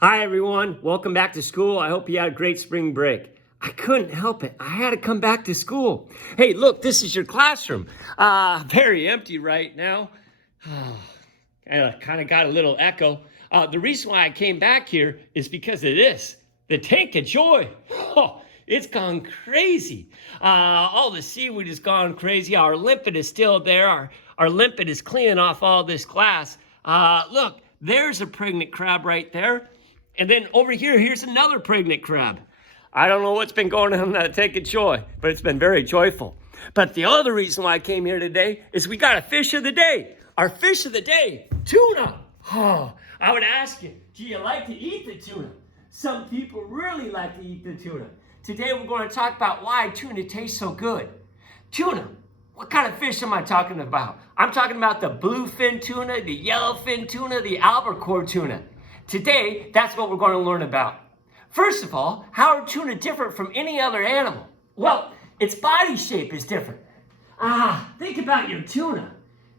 Hi, everyone. Welcome back to school. I hope you had a great spring break. I couldn't help it. I had to come back to school. Hey, look, this is your classroom. Very empty right now. Kind of got a little echo. The reason why I came back here is because of this. The tank of joy. Oh, it's gone crazy. All the seaweed has gone crazy. Our limpet is still there. Our limpet is cleaning off all this glass. Look, there's a pregnant crab right there. And then over here, here's another pregnant crab. I don't know what's been going on in that tank of joy, but it's been very joyful. But the other reason why I came here today is we got a fish of the day. Our fish of the day, tuna. Oh, I would ask you, do you like to eat the tuna? Some people really like to eat the tuna. Today we're going to talk about why tuna tastes so good. Tuna, what kind of fish am I talking about? I'm talking about the bluefin tuna, the yellowfin tuna, the albacore tuna. Today, that's what we're going to learn about. First of all, how are tuna different from any other animal? Well, its body shape is different. Think about your tuna.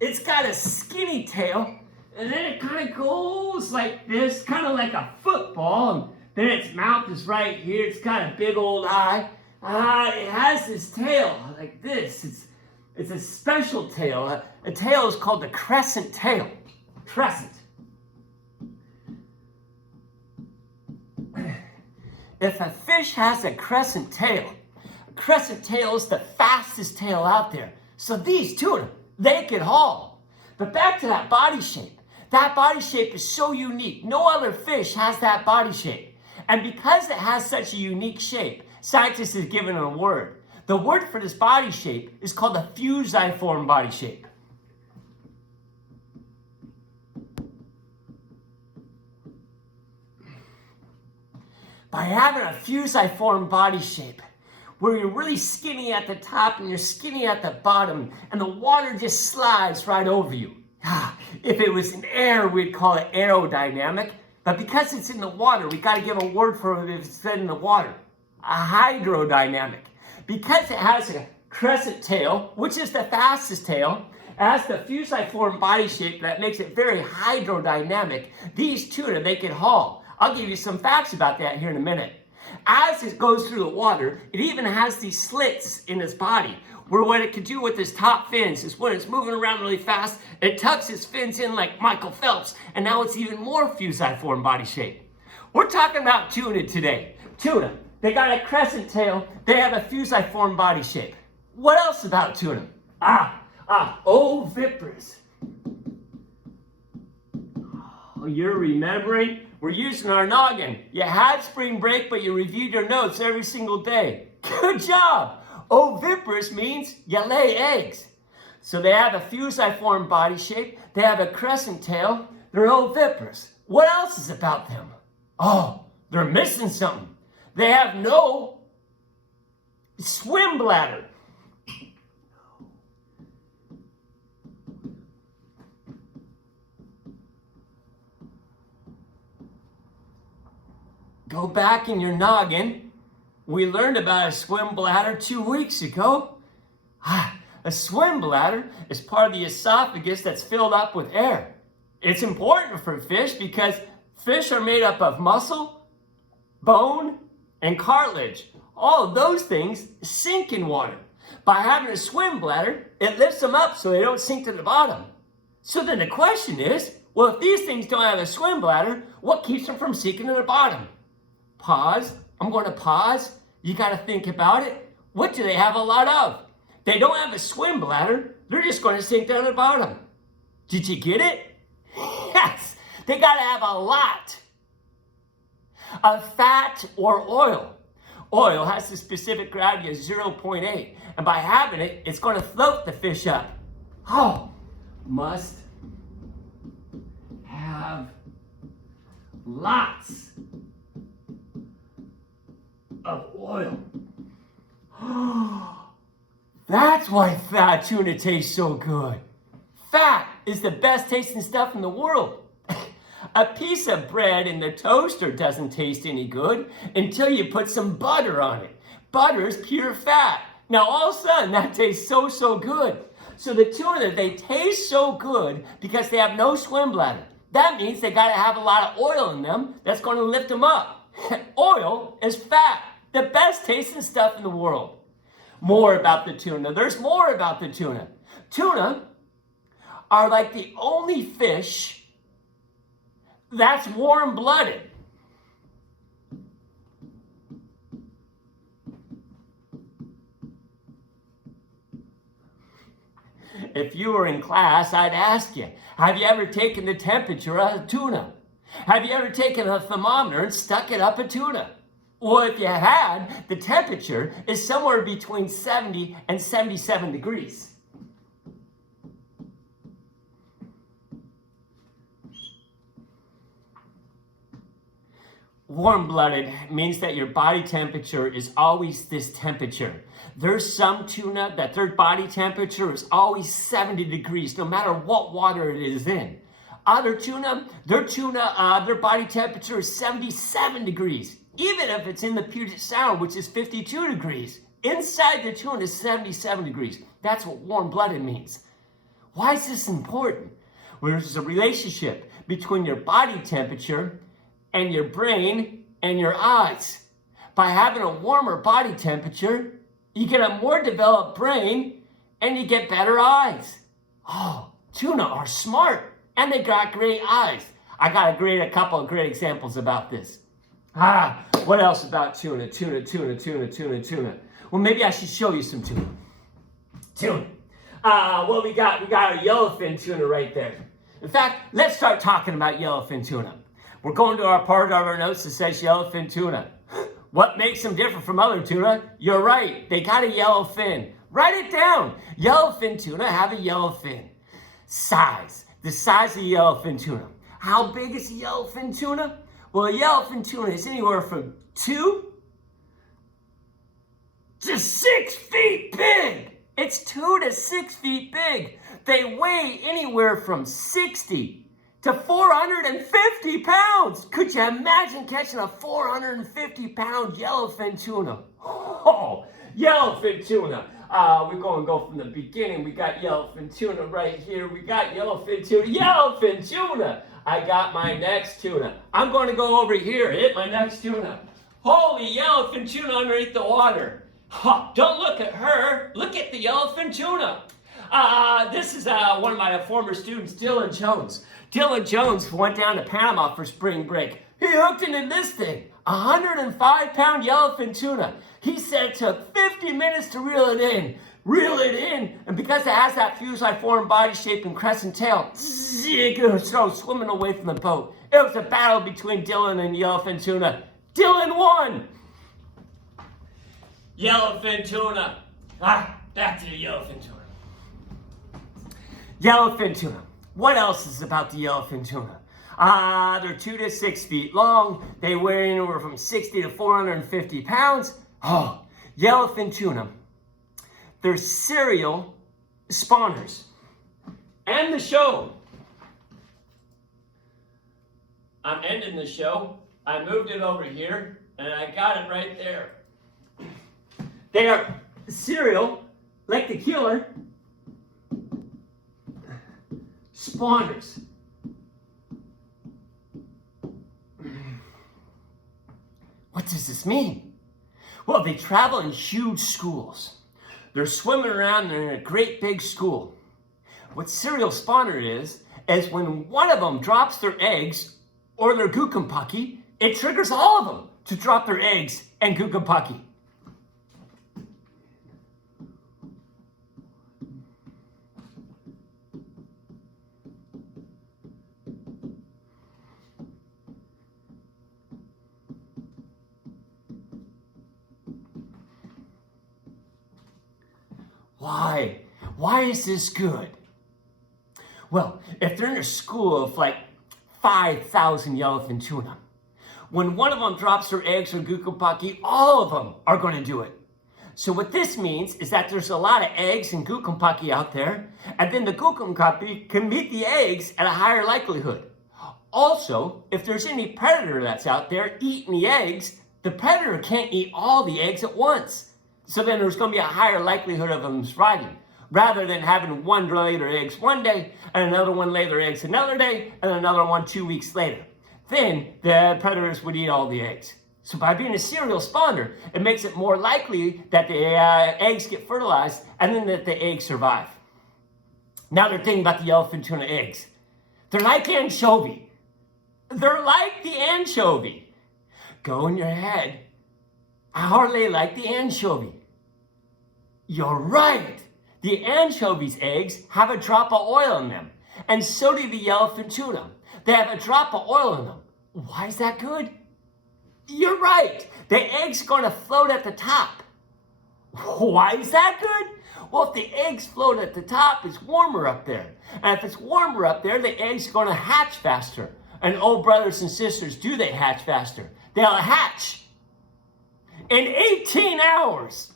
It's got a skinny tail, and then it kind of goes like this, kind of like a football, and then its mouth is right here. It's got a big old eye. It has this tail like this. It's a special tail. A tail is called the crescent tail. Crescent. If a fish has a crescent tail is the fastest tail out there. So these tuna, they can haul. But back to that body shape. That body shape is so unique. No other fish has that body shape. And because it has such a unique shape, scientists have given it a word. The word for this body shape is called a fusiform body shape. By having a fusiform body shape, where you're really skinny at the top and you're skinny at the bottom, and the water just slides right over you. If it was in air, we'd call it aerodynamic, but because it's in the water, we got to give a word for it if it's in the water. A hydrodynamic. Because it has a crescent tail, which is the fastest tail, it has the fusiform body shape that makes it very hydrodynamic. These tuna, they can haul. I'll give you some facts about that here in a minute. As it goes through the water, it even has these slits in its body, where what it can do with its top fins is when it's moving around really fast, it tucks its fins in like Michael Phelps, and now it's even more fusiform body shape. We're talking about tuna today. Tuna, they got a crescent tail, they have a fusiform body shape. What else about tuna? Oviparous. Oh, you're remembering? We're using our noggin. You had spring break, but you reviewed your notes every single day. Good job. Oviparous means you lay eggs. So they have a fusiform body shape. They have a crescent tail. They're oviparous. What else is about them? Oh, they're missing something. They have no swim bladder. Go back in your noggin. We learned about a swim bladder 2 weeks ago. A swim bladder is part of the esophagus that's filled up with air. It's important for fish because fish are made up of muscle, bone, and cartilage. All of those things sink in water. By having a swim bladder, it lifts them up so they don't sink to the bottom. So then the question is, well, if these things don't have a swim bladder, what keeps them from sinking to the bottom? Pause. I'm going to pause. You got to think about it. What do they have a lot of? They don't have a swim bladder. They're just going to sink down to the bottom. Did you get it? Yes. They got to have a lot of fat or oil. Oil has a specific gravity of 0.8. And by having it, it's going to float the fish up. Oh, must have lots of oil. That's why fat tuna tastes so good. Fat is the best tasting stuff in the world. A piece of bread in the toaster doesn't taste any good until you put some butter on it. Butter is pure fat. Now all of a sudden that tastes so good. So the tuna, they taste so good because they have no swim bladder. That means they got to have a lot of oil in them that's going to lift them up. Oil is fat, the best tasting stuff in the world. More about the tuna. There's more about the tuna. Tuna are like the only fish that's warm-blooded. If you were in class, I'd ask you, have you ever taken the temperature of a tuna? Have you ever taken a thermometer and stuck it up a tuna? Well, if you had, the temperature is somewhere between 70 and 77 degrees. Warm-blooded means that your body temperature is always this temperature. There's some tuna that their body temperature is always 70 degrees, no matter what water it is in. Other tuna, their body temperature is 77 degrees. Even if it's in the Puget Sound, which is 52 degrees. Inside the tuna is 77 degrees. That's what warm-blooded means. Why is this important? Well, there's a relationship between your body temperature and your brain and your eyes. By having a warmer body temperature, you get a more developed brain and you get better eyes. Oh, tuna are smart and they got great eyes. I got a couple of great examples about this. What else about tuna? Tuna. Well, maybe I should show you some tuna. Tuna. Well, we got our yellowfin tuna right there. In fact, let's start talking about yellowfin tuna. We're going to our part of our notes that says yellowfin tuna. What makes them different from other tuna? You're right, they got a yellow fin. Write it down. Yellowfin tuna have a yellow fin. Size. The size of the yellowfin tuna. How big is a yellowfin tuna? Well, a yellowfin tuna is anywhere from 2 to 6 feet big. It's 2 to 6 feet big. They weigh anywhere from 60 to 450 pounds. Could you imagine catching a 450-pound yellowfin tuna? Oh, yellowfin tuna. We're going to go from the beginning. We got yellowfin tuna right here. We got yellowfin tuna. Yellowfin tuna. I got my next tuna. I'm going to go over here, hit my next tuna. Holy yellowfin tuna underneath the water. Don't look at her. Look at the yellowfin tuna. This is one of my former students, Dylan Jones. Dylan Jones went down to Panama for spring break. He hooked into this thing, a 105-pound yellowfin tuna. He said it took 50 minutes to reel it in, and because it has that fuselage-form body shape and crescent tail, it goes swimming away from the boat. It was a battle between Dylan and yellowfin tuna. Dylan won! Yellowfin tuna. Back to the yellowfin tuna. Yellowfin tuna. What else is about the yellowfin tuna? They're 2 to 6 feet long. They weigh anywhere from 60 to 450 pounds. Oh, yellowfin tuna. They're serial spawners. End the show. I'm ending the show. I moved it over here, and I got it right there. They are serial, like the killer, spawners. What does this mean? Well, they travel in huge schools. They're swimming around, they're in a great big school. What serial spawner is when one of them drops their eggs or their gukumpucky, it triggers all of them to drop their eggs and gukumpucky. Why? Why is this good? Well, if they're in a school of like 5,000 yellowfin tuna, when one of them drops their eggs or gukumpucky, all of them are going to do it. So what this means is that there's a lot of eggs and gukumpucky out there, and then the gukumpucky can meet the eggs at a higher likelihood. Also, if there's any predator that's out there eating the eggs, the predator can't eat all the eggs at once. So then there's going to be a higher likelihood of them surviving. rather than having one lay their eggs one day and another one lay their eggs another day and another one 2 weeks later. Then the predators would eat all the eggs. So by being a serial spawner, it makes it more likely that the eggs get fertilized and then that the eggs survive. Now they're thinking about the yellowfin tuna eggs. They're like anchovy. They're like the anchovy. Go in your head. How are they like the anchovy? You're right. The anchovy's eggs have a drop of oil in them. And so do the yellowfin tuna. They have a drop of oil in them. Why is that good? You're right. The egg's going to float at the top. Why is that good? Well, if the eggs float at the top, it's warmer up there. And if it's warmer up there, the eggs are going to hatch faster. And oh, brothers and sisters, do they hatch faster? They'll hatch in 18 hours.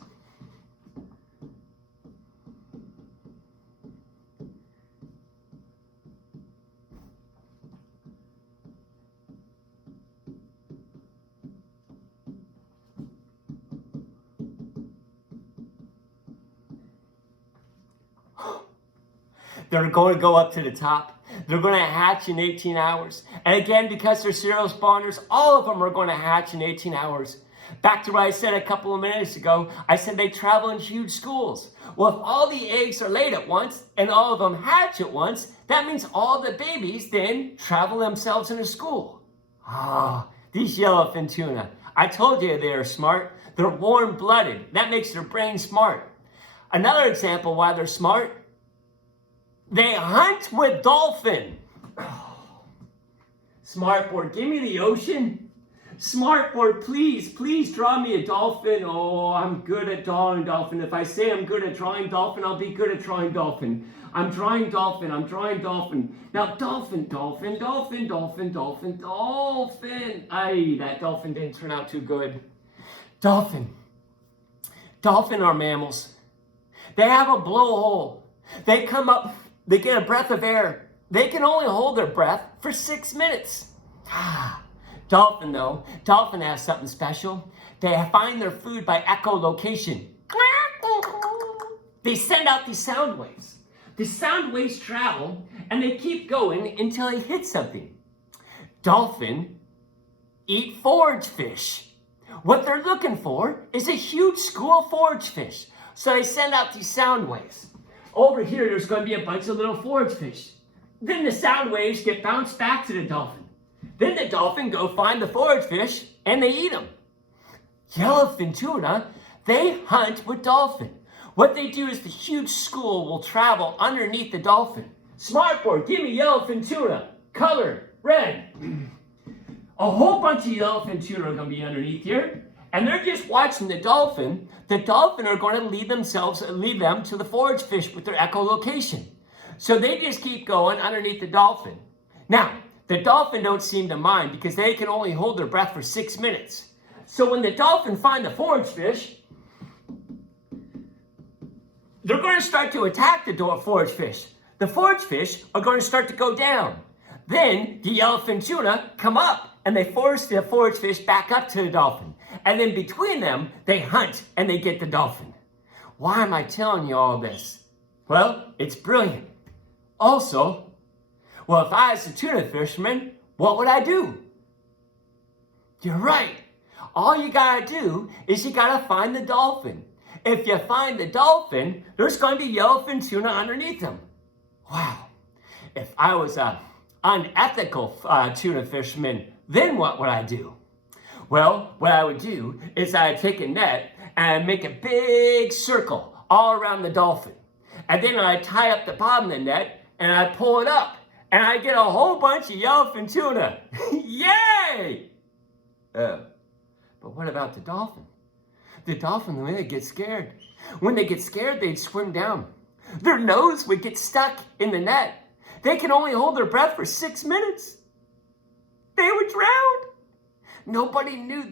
They're going to go up to the top. They're going to hatch in 18 hours. And again, because they're serial spawners, all of them are going to hatch in 18 hours. Back to what I said a couple of minutes ago, I said they travel in huge schools. Well, if all the eggs are laid at once and all of them hatch at once, that means all the babies then travel themselves in a school. These yellowfin tuna. I told you they are smart. They're warm-blooded. That makes their brain smart. Another example why they're smart, they hunt with dolphin. Smartboard, give me the ocean. Smartboard, please draw me a dolphin. Oh, I'm good at drawing dolphin. If I say I'm good at drawing dolphin, I'll be good at drawing dolphin. I'm drawing dolphin. Now, dolphin. Aye, that dolphin didn't turn out too good. Dolphin are mammals. They have a blowhole. They come up, they get a breath of air. They can only hold their breath for 6 minutes. Dolphin has something special. They find their food by echolocation. They send out these sound waves. The sound waves travel and they keep going until they hit something. Dolphin eat forage fish. What they're looking for is a huge school of forage fish. So they send out these sound waves. Over here, there's going to be a bunch of little forage fish. Then the sound waves get bounced back to the dolphin. Then the dolphin go find the forage fish and they eat them. Yellowfin tuna, they hunt with dolphin. What they do is the huge school will travel underneath the dolphin. Smartboard, give me yellowfin tuna. Color, red. A whole bunch of yellowfin tuna are going to be underneath here. And they're just watching the dolphin. The dolphin are going to lead them to the forage fish with their echolocation. So they just keep going underneath the dolphin. Now, the dolphin don't seem to mind because they can only hold their breath for 6 minutes. So when the dolphin find the forage fish, they're going to start to attack the forage fish. The forage fish are going to start to go down. Then the yellowfin tuna come up and they force the forage fish back up to the dolphin. And then between them, they hunt and they get the dolphin. Why am I telling you all this? Well, it's brilliant. Also, well, if I was a tuna fisherman, what would I do? You're right. All you gotta do is you gotta find the dolphin. If you find the dolphin, there's going to be yellowfin tuna underneath them. Wow. If I was an unethical tuna fisherman, then what would I do? Well, what I would do is I'd take a net and I'd make a big circle all around the dolphin. And then I'd tie up the bottom of the net and I'd pull it up. And I'd get a whole bunch of yellowfin tuna. Yay! But what about the dolphin? The dolphin, when they get scared, they'd swim down. Their nose would get stuck in the net. They can only hold their breath for 6 minutes. They would drown. Nobody knew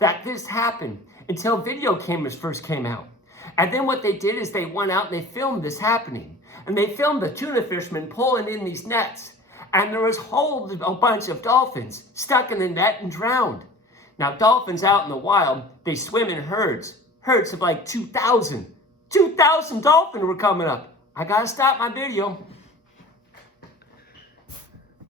that this happened until video cameras first came out. And then what they did is they went out and they filmed this happening. And they filmed the tuna fishermen pulling in these nets. And there was a bunch of dolphins stuck in the net and drowned. Now, dolphins out in the wild, they swim in herds of like 2,000 2,000 dolphins were coming up. I gotta stop my video.